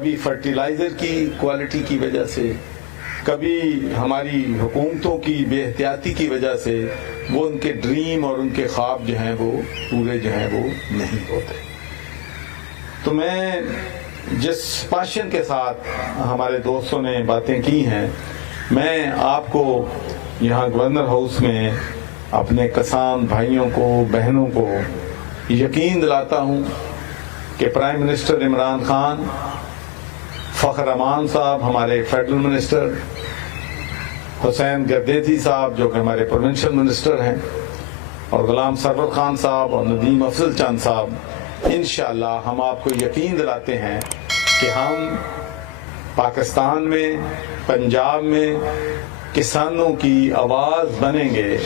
کبھی فرٹیلائزر کی کوالٹی کی وجہ سے، کبھی ہماری حکومتوں کی بے احتیاطی کی وجہ سے وہ ان کے ڈریم اور ان کے خواب جو ہیں وہ پورے جو ہیں وہ نہیں ہوتے۔ تو میں جس پیشن کے ساتھ ہمارے دوستوں نے باتیں کی ہیں، میں آپ کو یہاں گورنر ہاؤس میں اپنے کسان بھائیوں کو، بہنوں کو یقین دلاتا ہوں کہ پرائم منسٹر عمران خان، فخر امان صاحب ہمارے فیڈرل منسٹر، حسین گردیتی صاحب جو کہ ہمارے پروونشل منسٹر ہیں، اور غلام سرور خان صاحب اور ندیم افضل چند صاحب، انشاءاللہ ہم آپ کو یقین دلاتے ہیں کہ ہم پاکستان میں، پنجاب میں کسانوں کی آواز بنیں گے،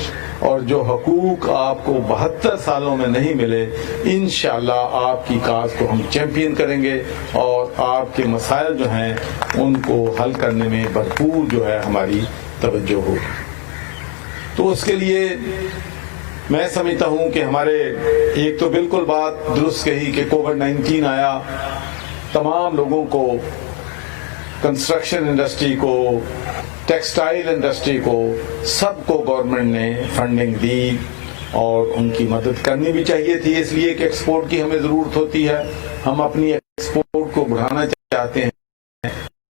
اور جو حقوق آپ کو 72 سالوں میں نہیں ملے، انشاءاللہ آپ کی کاز کو ہم چیمپئن کریں گے، اور آپ کے مسائل جو ہیں ان کو حل کرنے میں بھرپور جو ہے ہماری توجہ ہو۔ تو اس کے لیے میں سمجھتا ہوں کہ ہمارے ایک تو بالکل بات درست کہی کہ کووڈ-19 آیا، تمام لوگوں کو، کنسٹرکشن انڈسٹری کو، ٹیکسٹائل انڈسٹری کو، سب کو گورنمنٹ نے فنڈنگ دی، اور ان کی مدد کرنی بھی چاہیے تھی، اس لیے کہ ایکسپورٹ کی ہمیں ضرورت ہوتی ہے، ہم اپنی ایکسپورٹ کو بڑھانا چاہتے ہیں،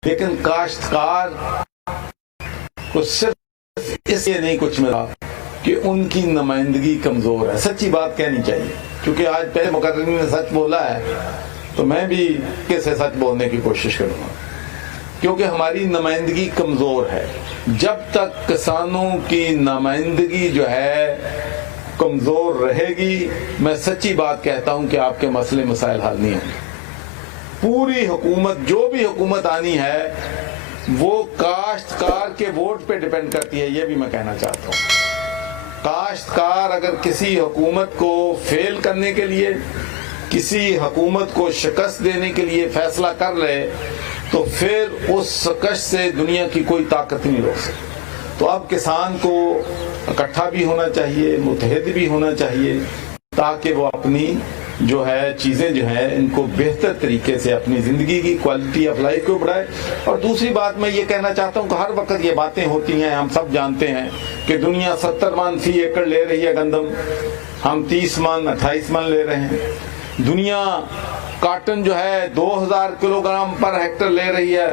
لیکن کاشتکار کو صرف اس لیے نہیں کچھ ملا کہ ان کی نمائندگی کمزور ہے۔ سچی بات کہنی چاہیے، کیونکہ آج پہلے مقررین نے سچ بولا ہے تو میں بھی کیسے سچ بولنے کی کوشش کروں گا، کیونکہ ہماری نمائندگی کمزور ہے۔ جب تک کسانوں کی نمائندگی جو ہے کمزور رہے گی، میں سچی بات کہتا ہوں کہ آپ کے مسئلے مسائل حل نہیں ہوں گے۔ پوری حکومت، جو بھی حکومت آنی ہے، وہ کاشتکار کے ووٹ پہ ڈیپینڈ کرتی ہے، یہ بھی میں کہنا چاہتا ہوں۔ کاشتکار اگر کسی حکومت کو فیل کرنے کے لیے، کسی حکومت کو شکست دینے کے لیے فیصلہ کر لے، تو پھر اس شکست سے دنیا کی کوئی طاقت نہیں روک سکتی۔ تو اب کسان کو اکٹھا بھی ہونا چاہیے، متحد بھی ہونا چاہیے، تاکہ وہ اپنی جو ہے چیزیں جو ہیں ان کو بہتر طریقے سے اپنی زندگی کی کوالٹی آف لائف کو بڑھائے۔ اور دوسری بات میں یہ کہنا چاہتا ہوں کہ ہر وقت یہ باتیں ہوتی ہیں، ہم سب جانتے ہیں کہ دنیا 70 من فی ایکڑ لے رہی ہے گندم، ہم 30 من 28 من لے رہے ہیں۔ دنیا کاٹن جو ہے 2000 کلو گرام پر ہیکٹر لے رہی ہے،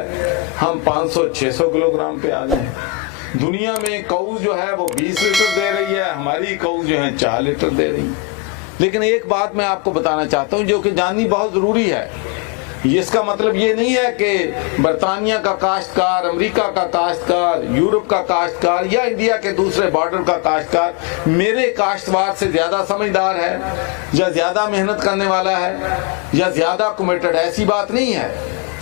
ہم 500-600 کلو گرام پہ آ گئے ہیں۔ دنیا میں کاؤز جو ہے وہ 20 لیٹر دے رہی ہے، ہماری کاؤز جو ہے 4 لیٹر دے رہی ہے۔ لیکن ایک بات میں آپ کو بتانا چاہتا ہوں جو کہ جاننی بہت ضروری ہے، اس کا مطلب یہ نہیں ہے کہ برطانیہ کا کاشتکار، امریکہ کا کاشتکار، یورپ کا کاشتکار یا انڈیا کے دوسرے بارڈر کا کاشتکار میرے کاشتکار سے زیادہ سمجھدار ہے، یا زیادہ محنت کرنے والا ہے، یا زیادہ کمیٹڈ ہے۔ ایسی بات نہیں ہے۔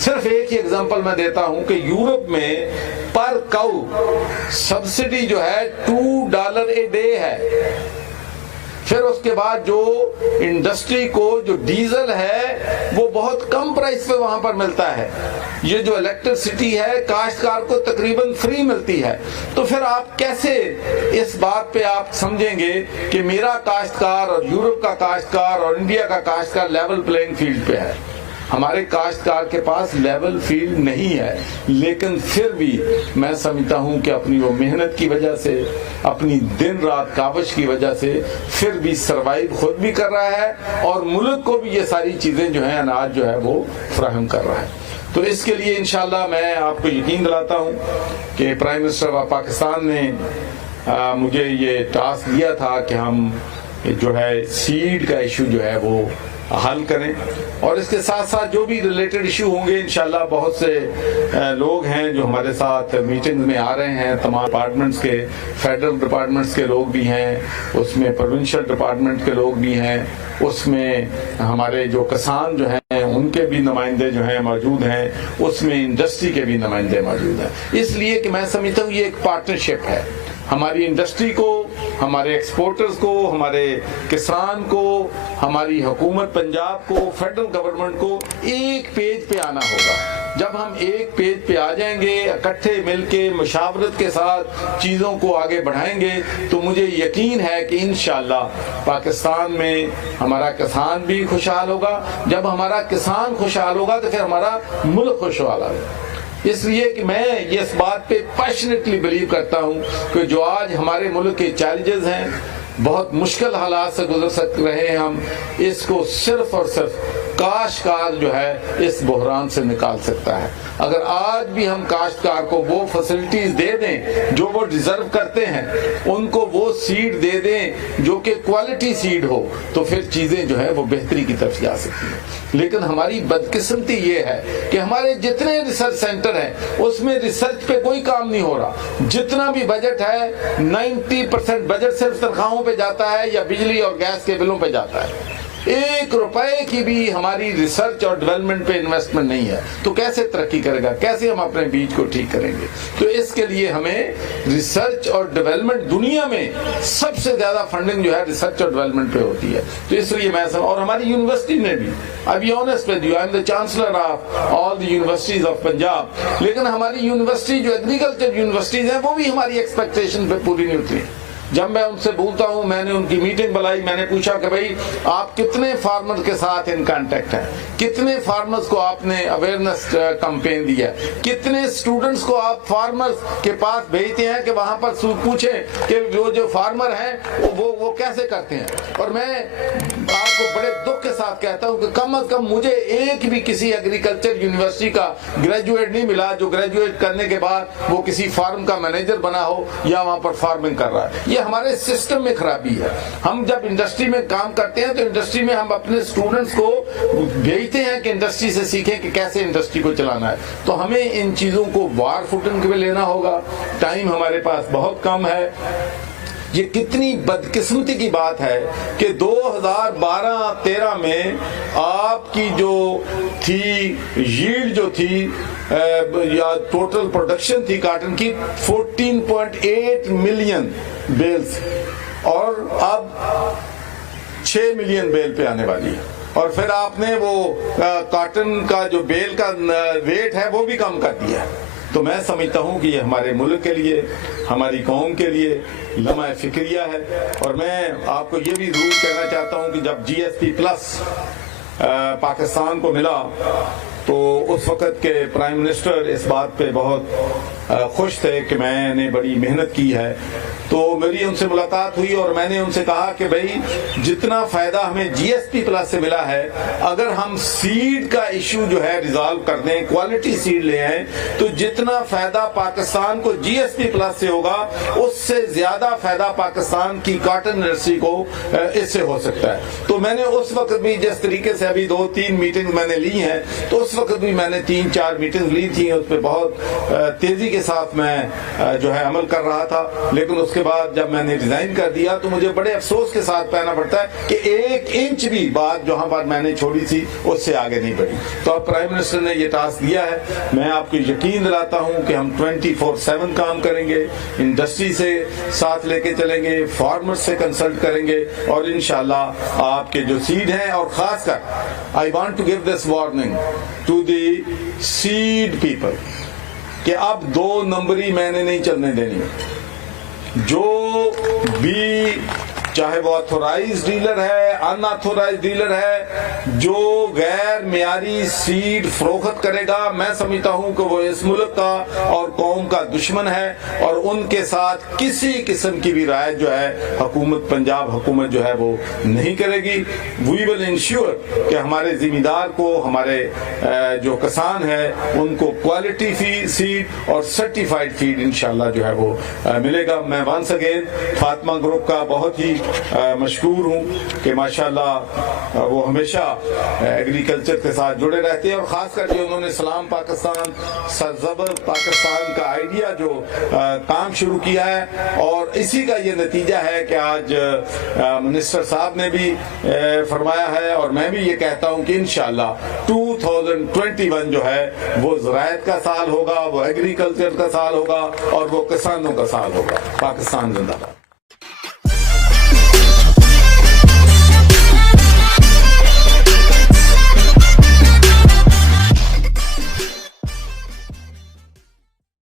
صرف ایک ہی اگزامپل میں دیتا ہوں کہ یورپ میں پر کاؤ سبسڈی جو ہے $2 اے ڈے ہے۔ پھر اس کے بعد جو انڈسٹری کو جو ڈیزل ہے وہ بہت کم پرائس پہ وہاں پر ملتا ہے، یہ جو الیکٹرسٹی ہے کاشتکار کو تقریباً فری ملتی ہے۔ تو پھر آپ کیسے اس بات پہ آپ سمجھیں گے کہ میرا کاشتکار اور یورپ کا کاشتکار اور انڈیا کا کاشتکار لیول پلینگ فیلڈ پہ ہے؟ ہمارے کاشتکار کے پاس لیول فیلڈ نہیں ہے، لیکن پھر بھی میں سمجھتا ہوں کہ اپنی وہ محنت کی وجہ سے، اپنی دن رات کاوش کی وجہ سے پھر بھی سروائیو خود بھی کر رہا ہے، اور ملک کو بھی یہ ساری چیزیں جو ہیں اناج جو ہے وہ فراہم کر رہا ہے۔ تو اس کے لیے انشاءاللہ میں آپ کو یقین دلاتا ہوں کہ پرائم منسٹر آف پاکستان نے مجھے یہ ٹاسک دیا تھا کہ ہم جو ہے سیڈ کا ایشو جو ہے وہ حل کریں، اور اس کے ساتھ ساتھ جو بھی ریلیٹڈ ایشو ہوں گے انشاءاللہ بہت سے لوگ ہیں جو ہمارے ساتھ میٹنگ میں آ رہے ہیں، تمام ڈپارٹمنٹس کے، فیڈرل ڈپارٹمنٹس کے لوگ بھی ہیں، اس میں پروونشل ڈپارٹمنٹ کے لوگ بھی ہیں، اس میں ہمارے جو کسان جو ہیں ان کے بھی نمائندے جو ہیں موجود ہیں، اس میں انڈسٹری کے بھی نمائندے موجود ہیں۔ اس لیے کہ میں سمجھتا ہوں یہ ایک پارٹنرشپ ہے، ہماری انڈسٹری کو، ہمارے ایکسپورٹرز کو، ہمارے کسان کو، ہماری حکومت پنجاب کو، فیڈرل گورنمنٹ کو ایک پیج پہ آنا ہوگا۔ جب ہم ایک پیج پہ آ جائیں گے، اکٹھے مل کے مشاورت کے ساتھ چیزوں کو آگے بڑھائیں گے، تو مجھے یقین ہے کہ انشاءاللہ پاکستان میں ہمارا کسان بھی خوشحال ہوگا. جب ہمارا کسان خوشحال ہوگا تو پھر ہمارا ملک خوشحال ہوگا. اس لیے کہ میں اس بات پہ پیشنیٹلی بلیو کرتا ہوں کہ جو آج ہمارے ملک کے چیلنجز ہیں، بہت مشکل حالات سے گزر رہے ہیں ہم، اس کو صرف اور صرف کاشتکار جو ہے اس بحران سے نکال سکتا ہے. اگر آج بھی ہم کاشتکار کو وہ فیسلٹیز دے دیں جو وہ ڈیزرو کرتے ہیں، ان کو وہ سیڈ دے دیں جو کہ کوالٹی سیڈ ہو، تو پھر چیزیں جو ہے وہ بہتری کی طرف جا سکتی ہیں. لیکن ہماری بدقسمتی یہ ہے کہ ہمارے جتنے ریسرچ سینٹر ہیں اس میں ریسرچ پہ کوئی کام نہیں ہو رہا. جتنا بھی بجٹ ہے 90% بجٹ صرف تنخواہوں پہ جاتا ہے یا بجلی اور گیس کے بلوں پہ جاتا ہے. 1 روپے کی بھی ہماری ریسرچ اور ڈیولپمنٹ پہ انویسٹمنٹ نہیں ہے. تو کیسے ترقی کرے گا، کیسے ہم اپنے بیچ کو ٹھیک کریں گے؟ تو اس کے لیے ہمیں ریسرچ اور ڈیولپمنٹ، دنیا میں سب سے زیادہ فنڈنگ جو ہے ریسرچ اور ڈیولپمنٹ پہ ہوتی ہے. تو اس لیے میں اور ہماری یونیورسٹی نے بھی، I'll be honest with you, I'm the chancellor of all the universities of Punjab, لیکن ہماری یونیورسٹی جو ایگریکلچر یونیورسٹیز ہیں وہ بھی ہماری ایکسپیکٹیشن پہ پوری نہیں ہوتی ہیں. جب میں ان سے بولتا ہوں، میں نے ان کی میٹنگ بلائی، میں نے پوچھا کہ بھائی آپ کتنے فارمر کے ساتھ ان کانٹیکٹ ہیں، کتنے فارمرز کو آپ نے اویئرنیس کمپین دیا، کتنے اسٹوڈنٹس کو آپ فارمرز کے پاس بھیجتے ہیں کہ وہاں پر پوچھیں کہ وہ جو فارمر ہیں وہ کیسے کرتے ہیں. اور میں آپ کو بڑے دکھ کے ساتھ کہتا ہوں کہ کم از کم مجھے ایک بھی کسی ایگریکلچر یونیورسٹی کا گریجویٹ نہیں ملا جو گریجویٹ کرنے کے بعد وہ کسی فارم کا مینیجر بنا ہو یا وہاں پر فارمنگ کر رہا ہے. یہ ہمارے سسٹم میں خرابی ہے. ہم جب انڈسٹری میں کام کرتے ہیں تو انڈسٹری میں ہم اپنے اسٹوڈنٹس کو بھیجتے ہیں کہ انڈسٹری سے سیکھیں کہ کیسے انڈسٹری کو چلانا ہے. تو ہمیں ان چیزوں کو وار فوٹنگ میں لینا ہوگا. ٹائم ہمارے پاس بہت کم ہے. یہ کتنی بدقسمتی کی بات ہے کہ 2012-13 میں آپ کی جو تھی ییلڈ جو تھی یا ٹوٹل پروڈکشن تھی کاٹن کی 14.8 ملین بیلز، اور اب 6 ملین بیل پہ آنے والی ہے. اور پھر آپ نے وہ کاٹن کا جو بیل کا ویٹ ہے وہ بھی کم کر دیا. تو میں سمجھتا ہوں کہ یہ ہمارے ملک کے لیے، ہماری قوم کے لیے لمحہ فکریہ ہے. اور میں آپ کو یہ بھی ضرور کہنا چاہتا ہوں کہ جب GSP+ پاکستان کو ملا تو اس وقت کے پرائم منسٹر اس بات پہ بہت خوش تھے کہ میں نے بڑی محنت کی ہے. تو میری ان سے ملاقات ہوئی اور میں نے ان سے کہا کہ بھائی جتنا فائدہ ہمیں GSP+ سے ملا ہے، اگر ہم سیڈ کا ایشو جو ہے ریزالو کر دیں، کوالٹی سیڈ لے آئیں، تو جتنا فائدہ پاکستان کو GSP+ سے ہوگا اس سے زیادہ فائدہ پاکستان کی کاٹن انڈسٹری کو اس سے ہو سکتا ہے. تو میں نے اس وقت بھی جس طریقے سے ابھی 2-3 میٹنگ میں نے لی ہیں، تو اس وقت بھی میں نے 3-4 میٹنگ لی تھی. اس پہ بہت تیزی کے ساتھ میں جو ہے عمل کر رہا تھا. لیکن اس کے بعد جب میں نے ریزائن کر دیا تو مجھے بڑے افسوس کے ساتھ کہنا پڑتا ہے کہ 1 انچ بھی بات جہاں پر میں نے چھوڑی تھی اس سے آگے نہیں بڑھی. تو اب پرائم منسٹر نے یہ ٹاسک دیا ہے. میں آپ کو یقین دلاتا ہوں کہ ہم 24/7 کام کریں گے، انڈسٹری سے ساتھ لے کے چلیں گے، فارمر سے کنسلٹ کریں گے، اور انشاءاللہ آپ کے جو سیڈ ہیں، اور خاص کر I want to give this warning to the seed people کہ اب 2 نمبری میں نے نہیں چلنے دینی. جو بھی چاہے وہ اتھورائز ڈیلر ہے، ان اتھورائز ڈیلر ہے، جو غیر معیاری سیڈ فروخت کرے گا، میں سمجھتا ہوں کہ وہ اس ملک کا اور قوم کا دشمن ہے. اور ان کے ساتھ کسی قسم کی بھی رعایت جو ہے حکومت پنجاب حکومت جو ہے وہ نہیں کرے گی. وی ول انشور کہ ہمارے ذمہ دار کو، ہمارے جو کسان ہے ان کو کوالٹی سیڈ اور سرٹیفائڈ فیڈ انشاءاللہ جو ہے وہ ملے گا. میں ونس اگین فاطمہ گروپ کا بہت ہی مشکور ہوں کہ ماشاءاللہ وہ ہمیشہ ایگریکلچر کے ساتھ جڑے رہتے ہیں، اور خاص کر کے انہوں نے سلام پاکستان، سرزبر پاکستان کا آئیڈیا جو کام شروع کیا ہے. اور اسی کا یہ نتیجہ ہے کہ آج منسٹر صاحب نے بھی فرمایا ہے، اور میں بھی یہ کہتا ہوں کہ انشاءاللہ 2021 جو ہے وہ زراعت کا سال ہوگا، وہ ایگریکلچر کا سال ہوگا، اور وہ کسانوں کا سال ہوگا. پاکستان زندہ باد.